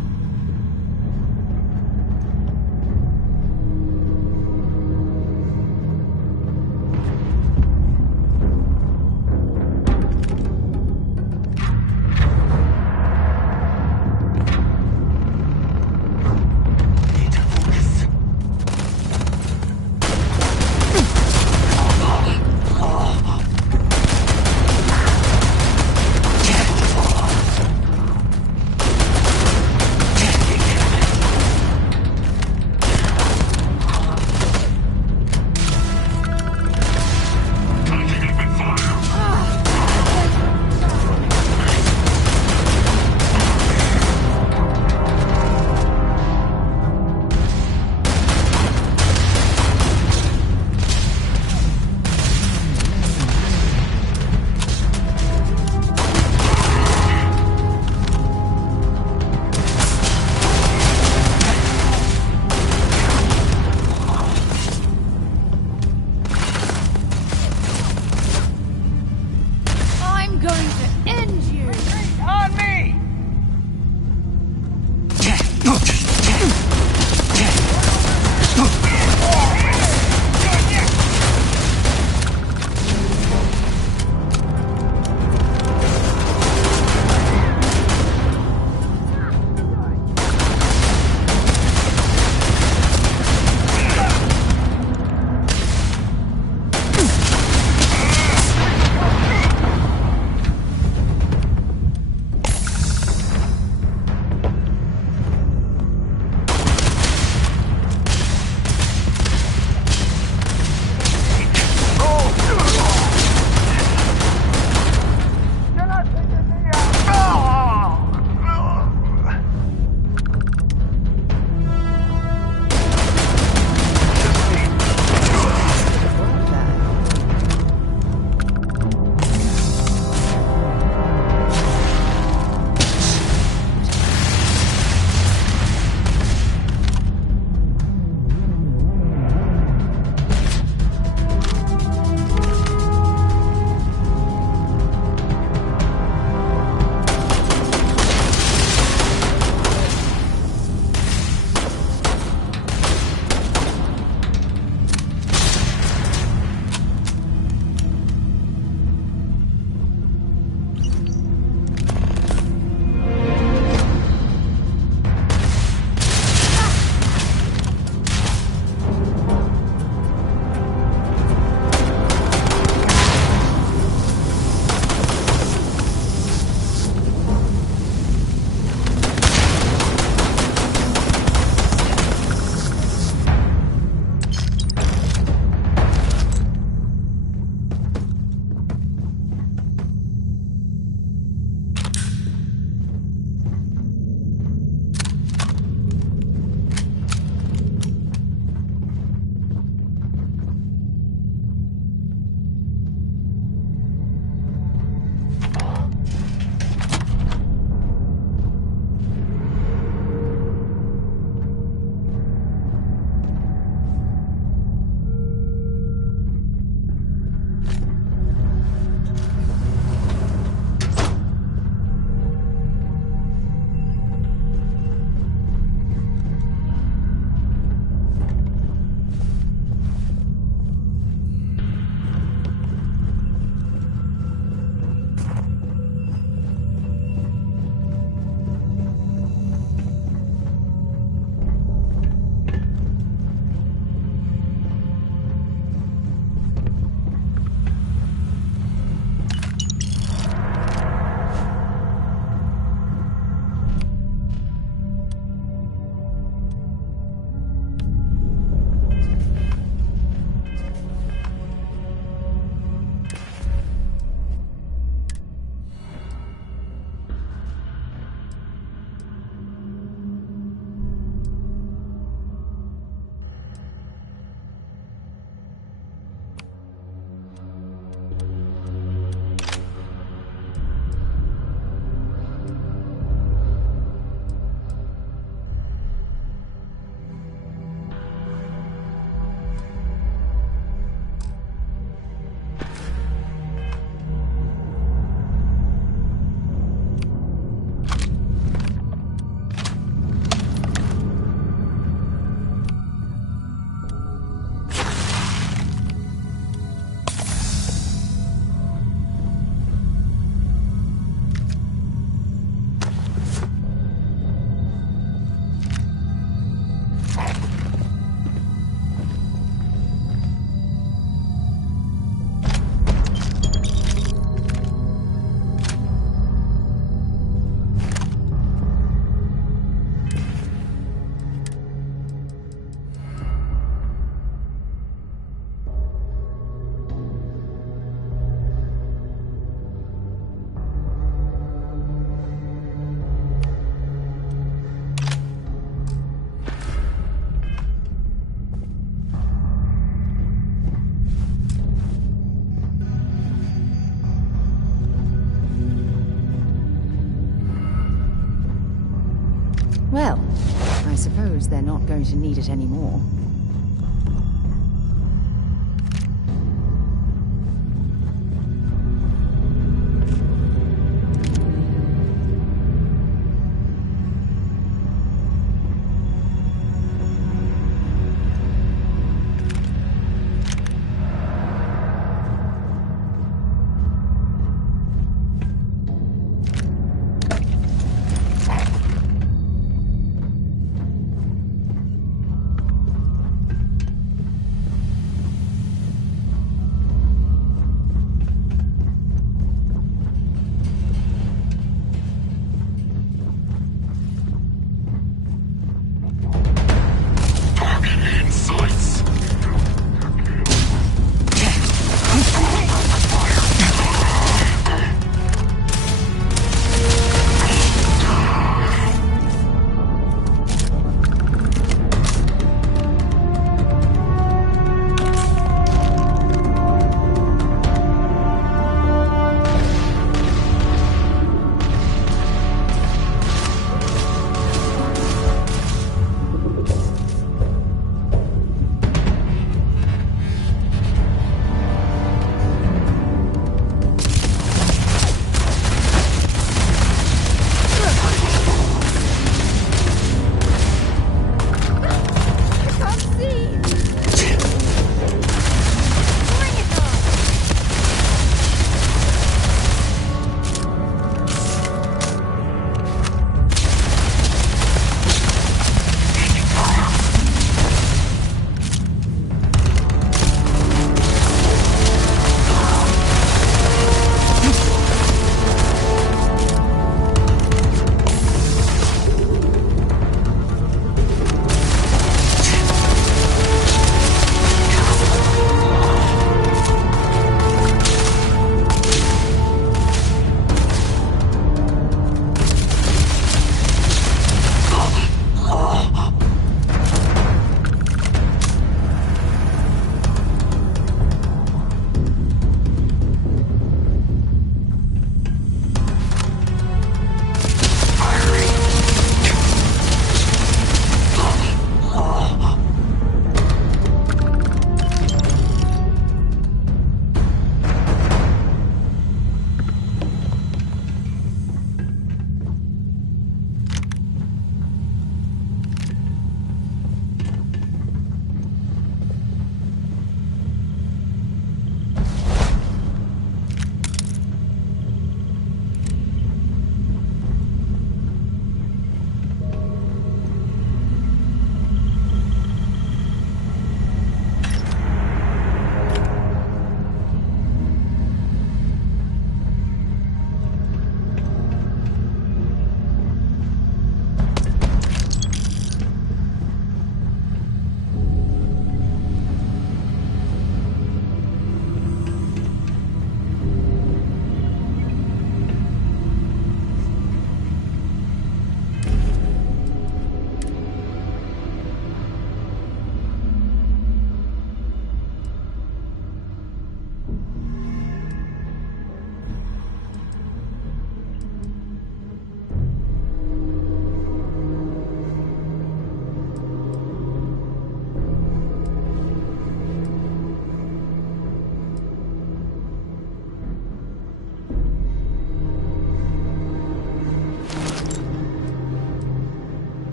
suppose they're not going to need it anymore.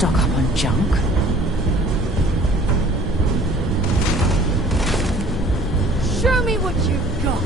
stock up on junk. Show me what you've got!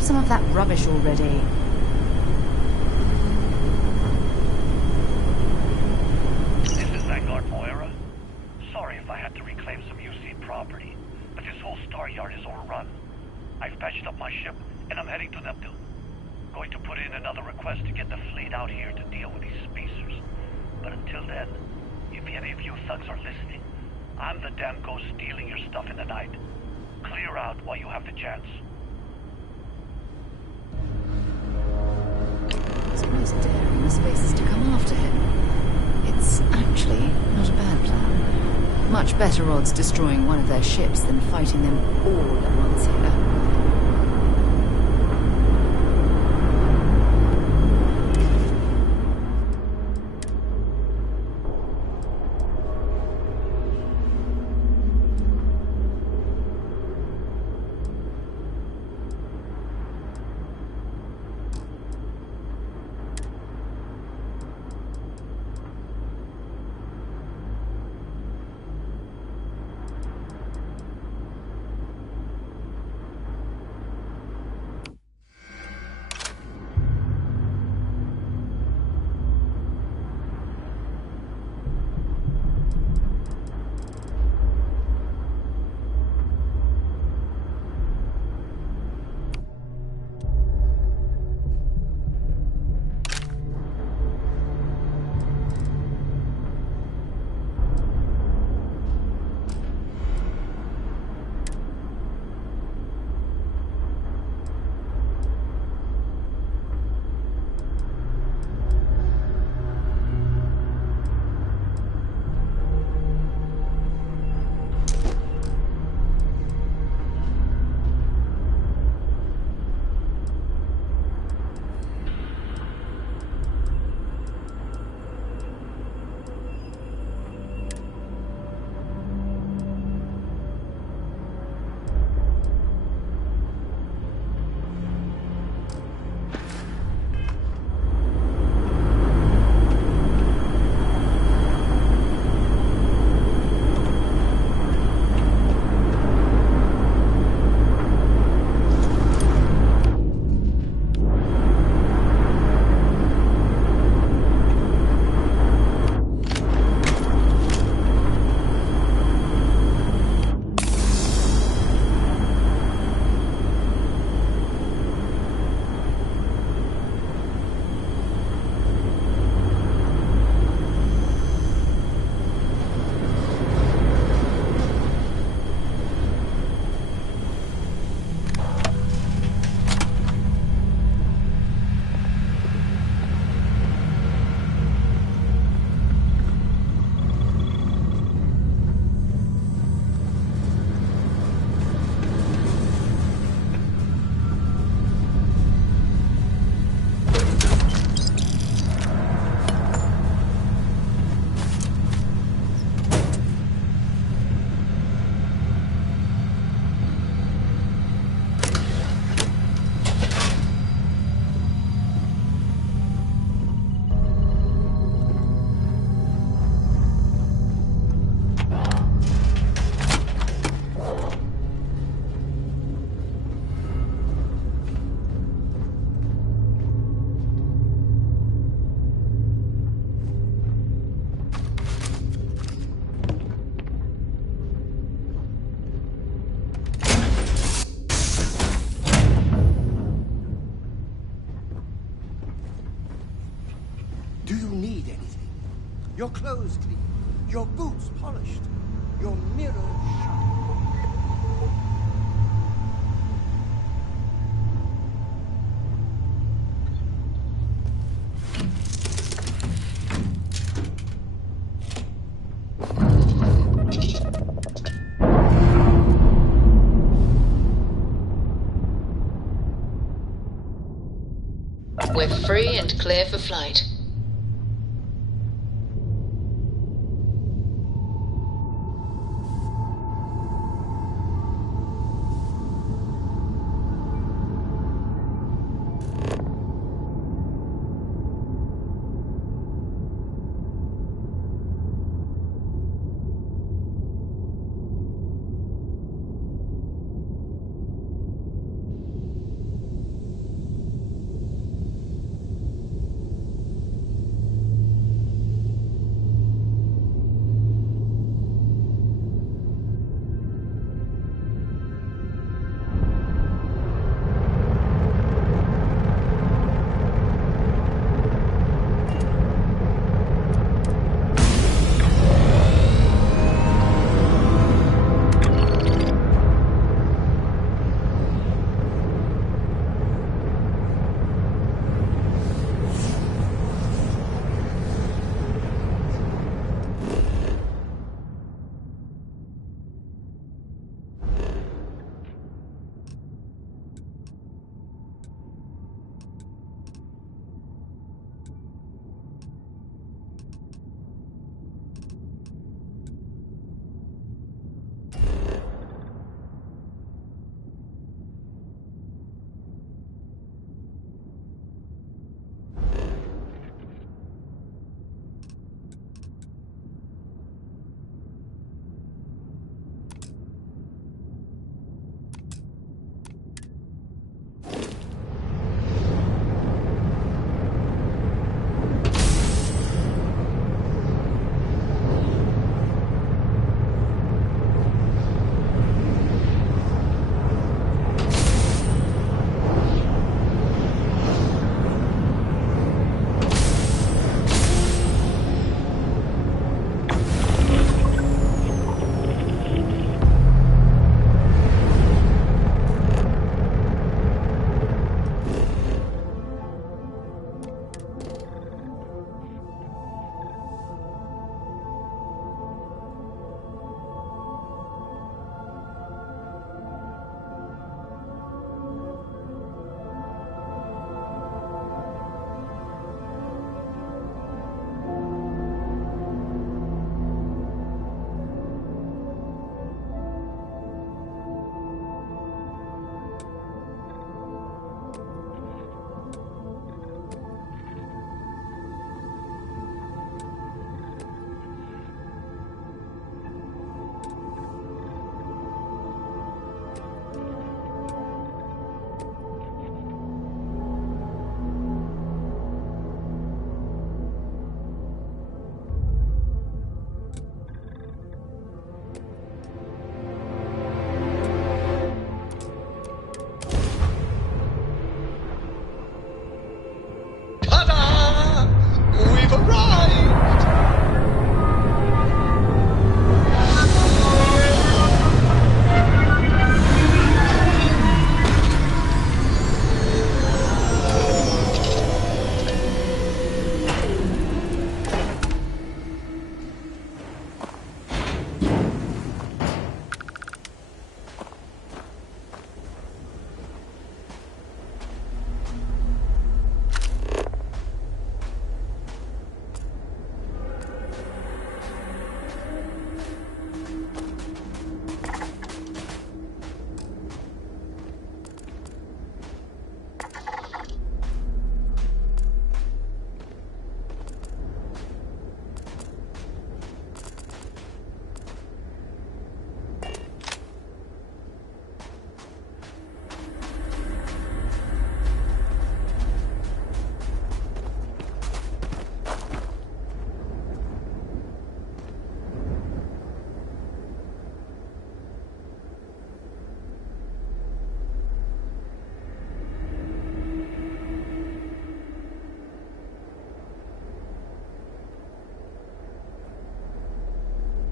Some of that rubbish already. This is Vanguard Moira. Sorry if I had to reclaim some UC property, but this whole star yard is overrun. I've patched up my ship, and I'm heading to Neptune. Going to put in another request to get the fleet out here to deal with these spacers. But until then, if any of you thugs are listening, I'm the damn ghost stealing your stuff in the night. Clear out while you have the chance. It's almost daring the spacers to come after him. It's actually not a bad plan. Much better odds destroying one of their ships than fighting them all at once here. your clothes clean, your boots polished, your mirror shine. We're free and clear for flight.